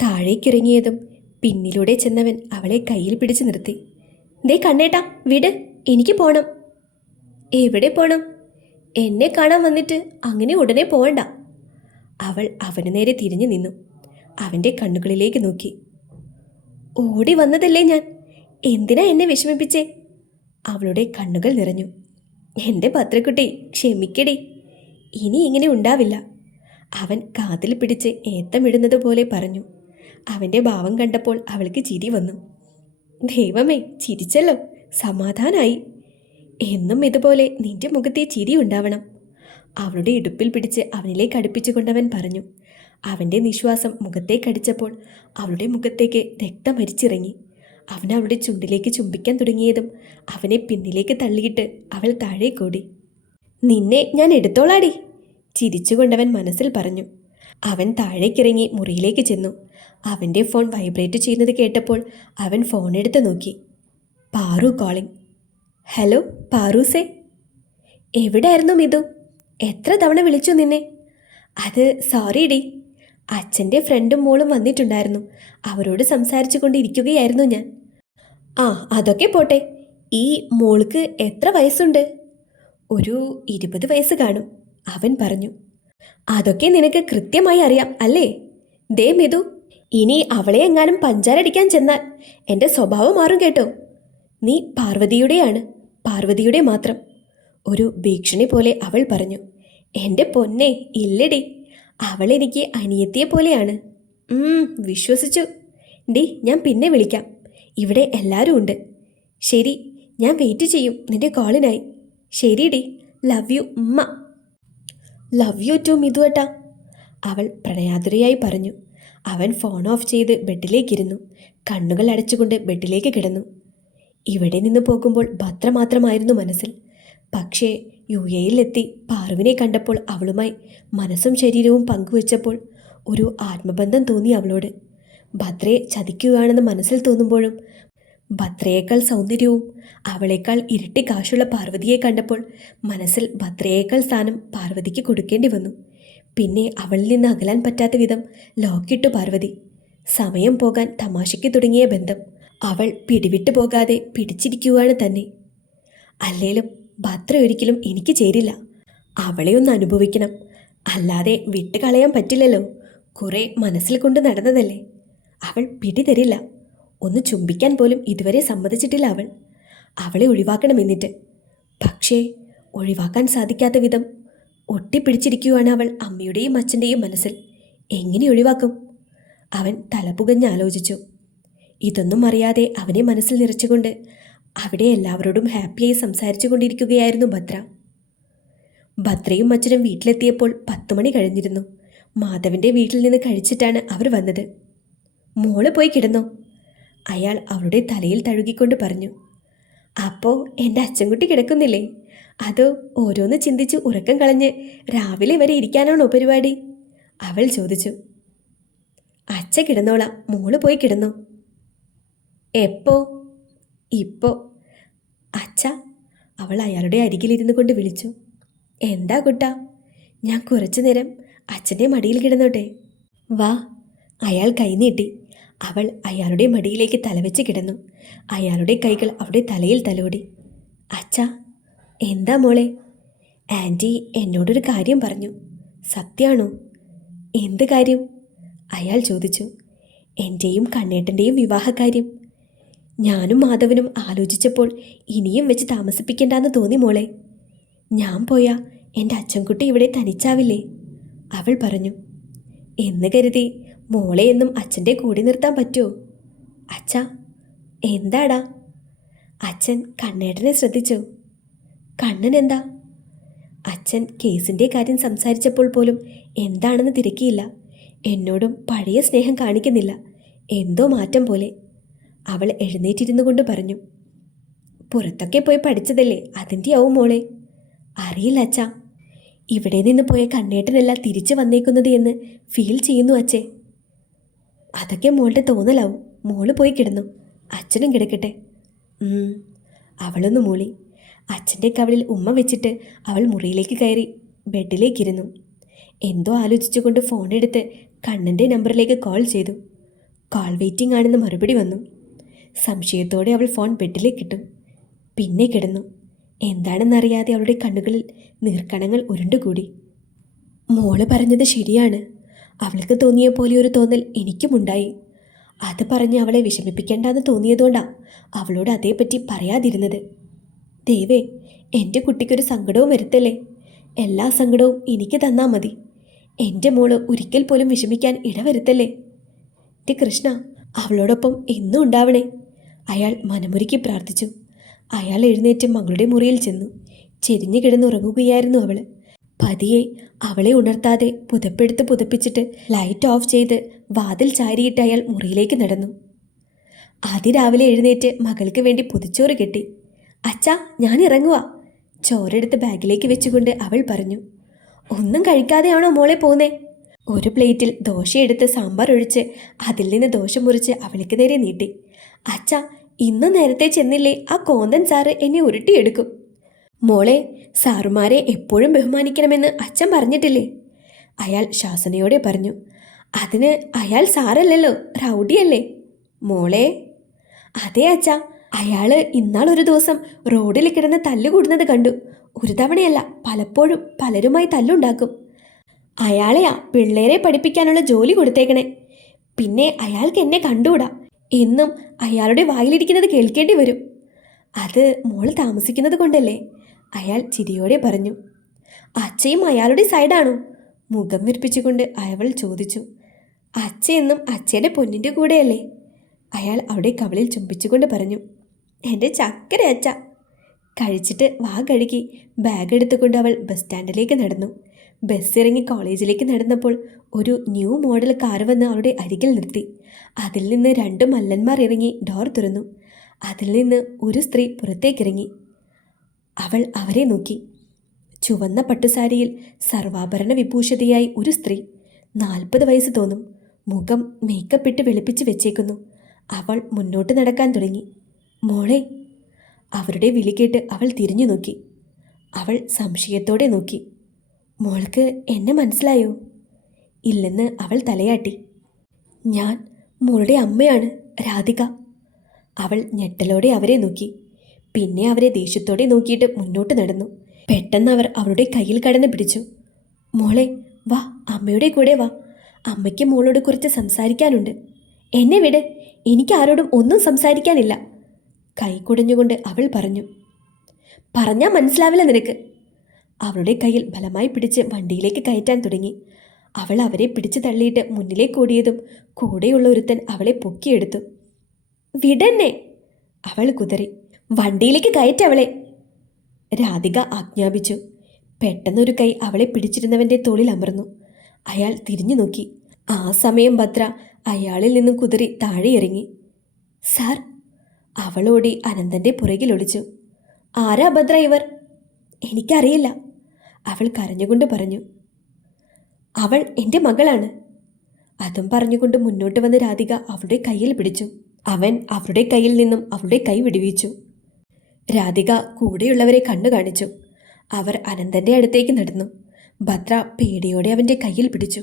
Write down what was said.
താഴേക്കിറങ്ങിയതും പിന്നിലൂടെ ചെന്നവൻ അവളെ കയ്യിൽ പിടിച്ചു നിർത്തി. ദേ കണ്ണേട്ടാ, വിട്, എനിക്ക് പോണം. എവിടെ പോണം? എന്നെ കാണാൻ വന്നിട്ട് അങ്ങനെ ഉടനെ പോവണ്ട. അവൾ അവന് നേരെ തിരിഞ്ഞു നിന്നു. അവൻ്റെ കണ്ണുകളിലേക്ക് നോക്കി. ഓടി വന്നതല്ലേ ഞാൻ, എന്തിനാ എന്നെ വിഷമിപ്പിച്ചേ? അവളുടെ കണ്ണുകൾ നിറഞ്ഞു. എൻ്റെ പത്രക്കുട്ടി, ക്ഷമിക്കടി, ഇനി ഇങ്ങനെ ഉണ്ടാവില്ല. അവൻ കാതിൽ പിടിച്ച് ഏത്തമിടുന്നത് പോലെ പറഞ്ഞു. അവൻ്റെ ഭാവം കണ്ടപ്പോൾ അവൾക്ക് ചിരി വന്നു. ദൈവമേ, ചിരിച്ചല്ലോ, സമാധാനായി. എന്നും ഇതുപോലെ നിന്റെ മുഖത്തെ ചിരി ഉണ്ടാവണം. അവളുടെ ഇടുപ്പിൽ പിടിച്ച് അവനിലേക്ക് അടുപ്പിച്ചുകൊണ്ടവൻ പറഞ്ഞു. അവൻ്റെ നിശ്വാസം മുഖത്തേക്കടിച്ചപ്പോൾ അവളുടെ മുഖത്തേക്ക് രക്തം അരിച്ചിറങ്ങി. അവൻ അവളുടെ ചുണ്ടിലേക്ക് ചുംബിക്കാൻ തുടങ്ങിയതും അവനെ പിന്നിലേക്ക് തള്ളിയിട്ട് അവൾ താഴേക്കോടി. നിന്നെ ഞാൻ എടുത്തോളാടി, ചിരിച്ചുകൊണ്ടവൻ മനസ്സിൽ പറഞ്ഞു. അവൻ താഴേക്കിറങ്ങി മുറിയിലേക്ക് ചെന്നു. അവൻ്റെ ഫോൺ വൈബ്രേറ്റ് ചെയ്യുന്നത് കേട്ടപ്പോൾ അവൻ ഫോൺ എടുത്ത് നോക്കി. പാറു കോളിംഗ്. ഹലോ പാറൂസേ. എവിടെയായിരുന്നു മിതു? എത്ര തവണ വിളിച്ചു നിന്നെ? അത് സോറി ഡി, അച്ഛൻ്റെ ഫ്രണ്ടും മോളും വന്നിട്ടുണ്ടായിരുന്നു. അവരോട് സംസാരിച്ചു കൊണ്ടിരിക്കുകയായിരുന്നു ഞാൻ. ആ, അതൊക്കെ പോട്ടെ, ഈ മോൾക്ക് എത്ര വയസ്സുണ്ട്? ഒരു 20 വയസ്സ് കാണും, അവൻ പറഞ്ഞു. അതൊക്കെ നിനക്ക് കൃത്യമായി അറിയാം അല്ലേ? ദേ മിതു, ഇനി അവളെ എങ്ങാനും പഞ്ചാരടിക്കാൻ ചെന്നാൽ എൻ്റെ സ്വഭാവം മാറും കേട്ടോ. നീ പാർവതിയുടെയാണ്, പാർവതിയുടെ മാത്രം. ഒരു ഭീഷണി പോലെ അവൾ പറഞ്ഞു. എൻ്റെ പൊന്നെ, ഇല്ലടി, അവൾ എനിക്ക് അനിയത്തിയെ പോലെയാണ്. വിശ്വസിച്ചു ഡി, ഞാൻ പിന്നെ വിളിക്കാം, ഇവിടെ എല്ലാവരും ഉണ്ട്. ശരി, ഞാൻ വെയിറ്റ് ചെയ്യും നിന്റെ കോളിനായി. ശരി ഡി, ലവ് യു ഉമ്മ. ലവ് യു ടു മിതുവേട്ടാ, അവൾ പ്രണയാതുരയായി പറഞ്ഞു. അവൻ ഫോൺ ഓഫ് ചെയ്ത് ബെഡിലേക്കിരുന്നു. കണ്ണുകൾ അടച്ചുകൊണ്ട് ബെഡിലേക്ക് കിടന്നു. ഇവിടെ നിന്ന് പോകുമ്പോൾ ഭദ്ര മാത്രമായിരുന്നു മനസ്സിൽ. പക്ഷേ യുഎയിലെത്തി പാറുവിനെ കണ്ടപ്പോൾ അവളുമായി മനസ്സും ശരീരവും പങ്കുവച്ചപ്പോൾ ഒരു ആത്മബന്ധം തോന്നി അവളോട്. ഭദ്രയെ ചതിക്കുകയാണെന്ന് മനസ്സിൽ തോന്നുമ്പോഴും ഭദ്രയേക്കാൾ സൗന്ദര്യവും അവളേക്കാൾ ഇരട്ടി കാശുള്ള പാർവതിയെ കണ്ടപ്പോൾ മനസ്സിൽ ഭദ്രയേക്കാൾ സ്ഥാനം പാർവതിക്ക് കൊടുക്കേണ്ടി വന്നു. പിന്നെ അവളിൽ നിന്ന് അകലാൻ പറ്റാത്ത വിധം ലോക്കിട്ടു പാർവതി. സമയം പോകാൻ തമാശയ്ക്ക് തുടങ്ങിയ ബന്ധം അവൾ പിടിവിട്ടു പോകാതെ പിടിച്ചിരിക്കുകയാണ് തന്നെ. അല്ലേലും ഭദ്ര ഒരിക്കലും എനിക്ക് ചേരില്ല. അവളെ ഒന്ന് അനുഭവിക്കണം, അല്ലാതെ വിട്ടുകളയാൻ പറ്റില്ലല്ലോ. കുറേ മനസ്സിൽ കൊണ്ട് നടന്നതല്ലേ. അവൾ പിടിതരില്ല. ഒന്ന് ചുംബിക്കാൻ പോലും ഇതുവരെ സമ്മതിച്ചിട്ടില്ല അവൾ. അവളെ ഒഴിവാക്കണമെന്നിട്ട്. പക്ഷേ ഒഴിവാക്കാൻ സാധിക്കാത്ത വിധം ഒട്ടിപ്പിടിച്ചിരിക്കുകയാണ് അവൾ അമ്മയുടെയും അച്ഛൻ്റെയും മനസ്സിൽ. എങ്ങനെ ഒഴിവാക്കും? അവൻ തലപുകഞ്ഞ് ആലോചിച്ചു. ഇതൊന്നും അറിയാതെ അവനെ മനസ്സിൽ നിറച്ചുകൊണ്ട് അവിടെ എല്ലാവരോടും ഹാപ്പിയായി സംസാരിച്ചു കൊണ്ടിരിക്കുകയായിരുന്നു ഭദ്ര. ഭദ്രയും അച്ഛനും വീട്ടിലെത്തിയപ്പോൾ 10 മണി കഴിഞ്ഞിരുന്നു. മാധവൻ്റെ വീട്ടിൽ നിന്ന് കഴിച്ചിട്ടാണ് അവർ വന്നത്. മോള് പോയി കിടന്നോ? അയാൾ അവളുടെ തലയിൽ തഴുകിക്കൊണ്ട് പറഞ്ഞു. അപ്പോൾ എൻ്റെ അച്ഛൻകുട്ടി കിടക്കുന്നില്ലേ? അതോ ഓരോന്ന് ചിന്തിച്ച് ഉറക്കം കളഞ്ഞ് രാവിലെ വരെ ഇരിക്കാനാണോ പരിപാടി? അവൾ ചോദിച്ചു. അച്ഛ കിടന്നോളാം, മോള് പോയി കിടന്നോ. എപ്പോ? ഇപ്പോൾ. അച്ഛ, അവൾ അയാളുടെ അരികിലിരുന്നു കൊണ്ട് വിളിച്ചു. എന്താ കുട്ടാ? ഞാൻ കുറച്ചു നേരം അച്ഛൻ്റെ മടിയിൽ കിടന്നോട്ടെ? വാ. അയാൾ കൈനീട്ടി. അവൾ അയാളുടെ മടിയിലേക്ക് തലവെച്ച് കിടന്നു. അയാളുടെ കൈകൾ അവിടെ തലയിൽ തലോടി. അച്ഛാ. എന്താ മോളെ? ആൻറ്റി എന്നോടൊരു കാര്യം പറഞ്ഞു. സത്യാണോ? എന്ത് കാര്യം? അയാൾ ചോദിച്ചു. എൻ്റെയും കണ്ണേട്ടൻ്റെയും വിവാഹകാര്യം. ഞാനും മാധവനും ആലോചിച്ചപ്പോൾ ഇനിയും വെച്ച് താമസിപ്പിക്കേണ്ടെന്ന് തോന്നി മോളെ. ഞാൻ പോയാ എൻ്റെ അച്ഛൻകുട്ടി ഇവിടെ തനിച്ചാവില്ലേ? അവൾ പറഞ്ഞു. എന്ന് കരുതി മോളെ എന്നും അച്ഛൻ്റെ കൂടെ നിർത്താൻ പറ്റുമോ? അച്ഛാ. എന്താടാ? അച്ഛൻ കണ്ണേട്ടനെ ശ്രദ്ധിച്ചോ? കണ്ണൻ എന്താ? അച്ഛൻ കേസിൻ്റെ കാര്യം സംസാരിച്ചപ്പോൾ പോലും എന്താണെന്ന് തിരക്കിയില്ല. എന്നോടും പഴയ സ്നേഹം കാണിക്കുന്നില്ല. എന്തോ മാറ്റം പോലെ. അവൾ എഴുന്നേറ്റിരുന്നു കൊണ്ട് പറഞ്ഞു. പുറത്തൊക്കെ പോയി പഠിച്ചതല്ലേ, അതിൻ്റെ ആവും മോളെ. അറിയില്ല അച്ഛാ. ഇവിടെ നിന്ന് പോയ കണ്ണേട്ടനല്ല തിരിച്ചു വന്നേക്കുന്നത് എന്ന് ഫീൽ ചെയ്യുന്നു അച്ഛേ. അതൊക്കെ മോളുടെ തോന്നലാവും. മോള് പോയി കിടന്നു, അച്ഛനും കിടക്കട്ടെ. അവളൊന്ന് മൂളി. അച്ഛൻ്റെ കവിളിൽ ഉമ്മ വെച്ചിട്ട് അവൾ മുറിയിലേക്ക് കയറി ബെഡിലേക്കിരുന്നു. എന്തോ ആലോചിച്ചുകൊണ്ട് ഫോണെടുത്ത് കണ്ണൻ്റെ നമ്പറിലേക്ക് കോൾ ചെയ്തു. കാൾ വെയിറ്റിംഗ് ആണെന്ന് മറുപടി വന്നു. സംശയത്തോടെ അവൾ ഫോൺ ബെഡിലേക്കിട്ടു. പിന്നെ കിടന്നു. എന്താണെന്നറിയാതെ അവളുടെ കണ്ണുകളിൽ നീർക്കണങ്ങൾ ഉരുണ്ടുകൂടി. മോള് പറഞ്ഞത് ശരിയാണ്. അവൾക്ക് തോന്നിയ പോലെ ഒരു തോന്നൽ എനിക്കുമുണ്ടായി. അത് പറഞ്ഞ് അവളെ വിഷമിപ്പിക്കേണ്ടെന്ന് തോന്നിയതുകൊണ്ടാണ് അവളോട് അതേപ്പറ്റി പറയാതിരുന്നത്. ദേവേ, എൻ്റെ കുട്ടിക്കൊരു സങ്കടവും വരുത്തല്ലേ. എല്ലാ സങ്കടവും എനിക്ക് തന്നാൽ മതി. എൻ്റെ മോള് ഒരിക്കൽ പോലും വിഷമിക്കാൻ ഇടവരുത്തല്ലേ. എൻ്റെ കൃഷ്ണ, അവളോടൊപ്പം എന്നും ഉണ്ടാവണേ. അയാൾ മനമുരുക്കി പ്രാർത്ഥിച്ചു. അയാൾ എഴുന്നേറ്റ് മകളുടെ മുറിയിൽ ചെന്നു. ചെരിഞ്ഞു കിടന്നുറങ്ങുകയായിരുന്നു അവൾ. പതിയെ അവളെ ഉണർത്താതെ പുതപ്പെടുത്ത് പുതപ്പിച്ചിട്ട് ലൈറ്റ് ഓഫ് ചെയ്ത് വാതിൽ ചാരിയിട്ട് അയാൾ മുറിയിലേക്ക് നടന്നു. അതിരാവിലെ എഴുന്നേറ്റ് മകൾക്ക് വേണ്ടി പൊതിച്ചോറ് കെട്ടി. അച്ഛാ, ഞാൻ ഇറങ്ങുക. ചോറെടുത്ത് ബാഗിലേക്ക് വെച്ചുകൊണ്ട് അവൾ പറഞ്ഞു. ഒന്നും കഴിക്കാതെയാണോ മോളെ പോന്നേ? ഒരു പ്ലേറ്റിൽ ദോശയെടുത്ത് സാമ്പാർ ഒഴിച്ച് അതിൽ നിന്ന് ദോശ മുറിച്ച് അവൾക്ക് നേരെ നീട്ടി. അച്ഛാ, ഇന്ന് നേരത്തെ ചെന്നില്ലേ ആ കോന്തൻ സാറ് എന്നെ ഉരുട്ടിയെടുക്കും. മോളെ, സാറുമാരെ എപ്പോഴും ബഹുമാനിക്കണമെന്ന് അച്ഛൻ പറഞ്ഞിട്ടില്ലേ? അയാൾ ശാസനയോടെ പറഞ്ഞു. അതിന് അയാൾ സാറല്ലല്ലോ, റൗഡിയല്ലേ. മോളെ. അതെ അച്ഛാ, അയാള് ഇന്നാളൊരു ദിവസം റോഡിൽ കിടന്ന് തല്ലുകൂടുന്നത് കണ്ടു. ഒരു തവണയല്ല, പലപ്പോഴും പലരുമായി തല്ലുണ്ടാക്കും. അയാളെയാ പിള്ളേരെ പഠിപ്പിക്കാനുള്ള ജോലി കൊടുത്തേക്കണേ. പിന്നെ അയാൾക്ക് എന്നെ കണ്ടുകൂടാ. എന്നും അയാളുടെ വായിലിരിക്കുന്നത് കേൾക്കേണ്ടി വരും. അത് മോൾ താമസിക്കുന്നത് കൊണ്ടല്ലേ? അയാൾ ചിരിയോടെ പറഞ്ഞു. അച്ഛയും അയാളുടെ സൈഡാണോ? മുഖം വിരിപ്പിച്ചുകൊണ്ട് അവൾ ചോദിച്ചു. അച്ഛ എന്നും അച്ഛയുടെ പൊന്നിൻ്റെ കൂടെയല്ലേ? അയാൾ അവിടെ കവളിൽ ചുംബിച്ചുകൊണ്ട് പറഞ്ഞു. എൻ്റെ ചക്കര അച്ഛ. കഴിച്ചിട്ട് വാ കഴുകി ബാഗ് എടുത്തുകൊണ്ട് അവൾ ബസ് സ്റ്റാൻഡിലേക്ക് നടന്നു. ബസ് ഇറങ്ങി കോളേജിലേക്ക് നടന്നപ്പോൾ ഒരു ന്യൂ മോഡൽ കാർ വന്ന് അവളുടെ അരികിൽ നിർത്തി. അതിൽ നിന്ന് 2 മല്ലന്മാർ ഇറങ്ങി ഡോർ തുറന്നു. അതിൽ നിന്ന് ഒരു സ്ത്രീ പുറത്തേക്കിറങ്ങി. അവൾ അവരെ നോക്കി. ചുവന്ന പട്ടുസാരിയിൽ സർവാഭരണ വിഭൂഷിതയായി ഒരു സ്ത്രീ. 40 വയസ്സ് തോന്നും. മുഖം മേക്കപ്പ് ഇട്ട് വെളുപ്പിച്ച് വെച്ചേക്കുന്നു. അവൾ മുന്നോട്ട് നടക്കാൻ തുടങ്ങി. മോളെ. അവരുടെ വിളി കേട്ട് അവൾ തിരിഞ്ഞു നോക്കി. അവൾ സംശയത്തോടെ നോക്കി. മോൾക്ക് എന്നെ മനസ്സിലായോ? ഇല്ലെന്ന് അവൾ തലയാട്ടി. ഞാൻ മോളുടെ അമ്മയാണ്, രാധിക. അവൾ ഞെട്ടലോടെ അവരെ നോക്കി. പിന്നെ അവരെ ദേഷ്യത്തോടെ നോക്കിയിട്ട് മുന്നോട്ട് നടന്നു. പെട്ടെന്ന് അവർ അവളുടെ കയ്യിൽ കടന്ന് പിടിച്ചു. മോളെ, വാ, അമ്മയുടെ കൂടെ വാ. അമ്മയ്ക്ക് മോളോട് കുറച്ച് സംസാരിക്കാനുണ്ട്. എന്നെ വിട്, എനിക്ക് ആരോടും ഒന്നും സംസാരിക്കാനില്ല. കൈ കുടഞ്ഞുകൊണ്ട് അവൾ പറഞ്ഞു. പറഞ്ഞാൽ മനസ്സിലാവില്ല നിനക്ക്. അവളുടെ കയ്യിൽ ബലമായി പിടിച്ച് വണ്ടിയിലേക്ക് കയറ്റാൻ തുടങ്ങി. അവൾ അവരെ പിടിച്ചു തള്ളിയിട്ട് മുന്നിലേക്ക് ഓടിയതും കൂടെയുള്ള ഒരുത്തൻ അവളെ പൊക്കിയെടുത്തു. വിടന്നെ, അവൾ കുതറി. വണ്ടിയിലേക്ക് കയറ്റവളെ, രാധിക ആജ്ഞാപിച്ചു. പെട്ടെന്നൊരു കൈ അവളെ പിടിച്ചിരുന്നവൻ്റെ തോളിൽ അമർന്നു. അയാൾ തിരിഞ്ഞു നോക്കി. ആ സമയം ഭദ്ര അയാളിൽ നിന്നും കുതറി താഴെ ഇറങ്ങി. സാർ. അവളോടി അനന്തൻ്റെ പുറകിൽ ഒളിച്ചു. ആരാ ഭദ്ര ഇവർ? എനിക്കറിയില്ല, അവൾ കരഞ്ഞുകൊണ്ട് പറഞ്ഞു. അവൾ എൻ്റെ മകളാണ്. അതും പറഞ്ഞുകൊണ്ട് മുന്നോട്ട് വന്ന് രാധിക അവളുടെ കയ്യിൽ പിടിച്ചു. അവൻ അവളുടെ കയ്യിൽ നിന്നും അവളുടെ കൈ വിടുവിച്ചു. രാധിക കൂടെയുള്ളവരെ കണ്ണു കാണിച്ചു. അവർ അനന്തൻ്റെ അടുത്തേക്ക് നടന്നു. ഭദ്ര പേടിയോടെ അവൻ്റെ കയ്യിൽ പിടിച്ചു.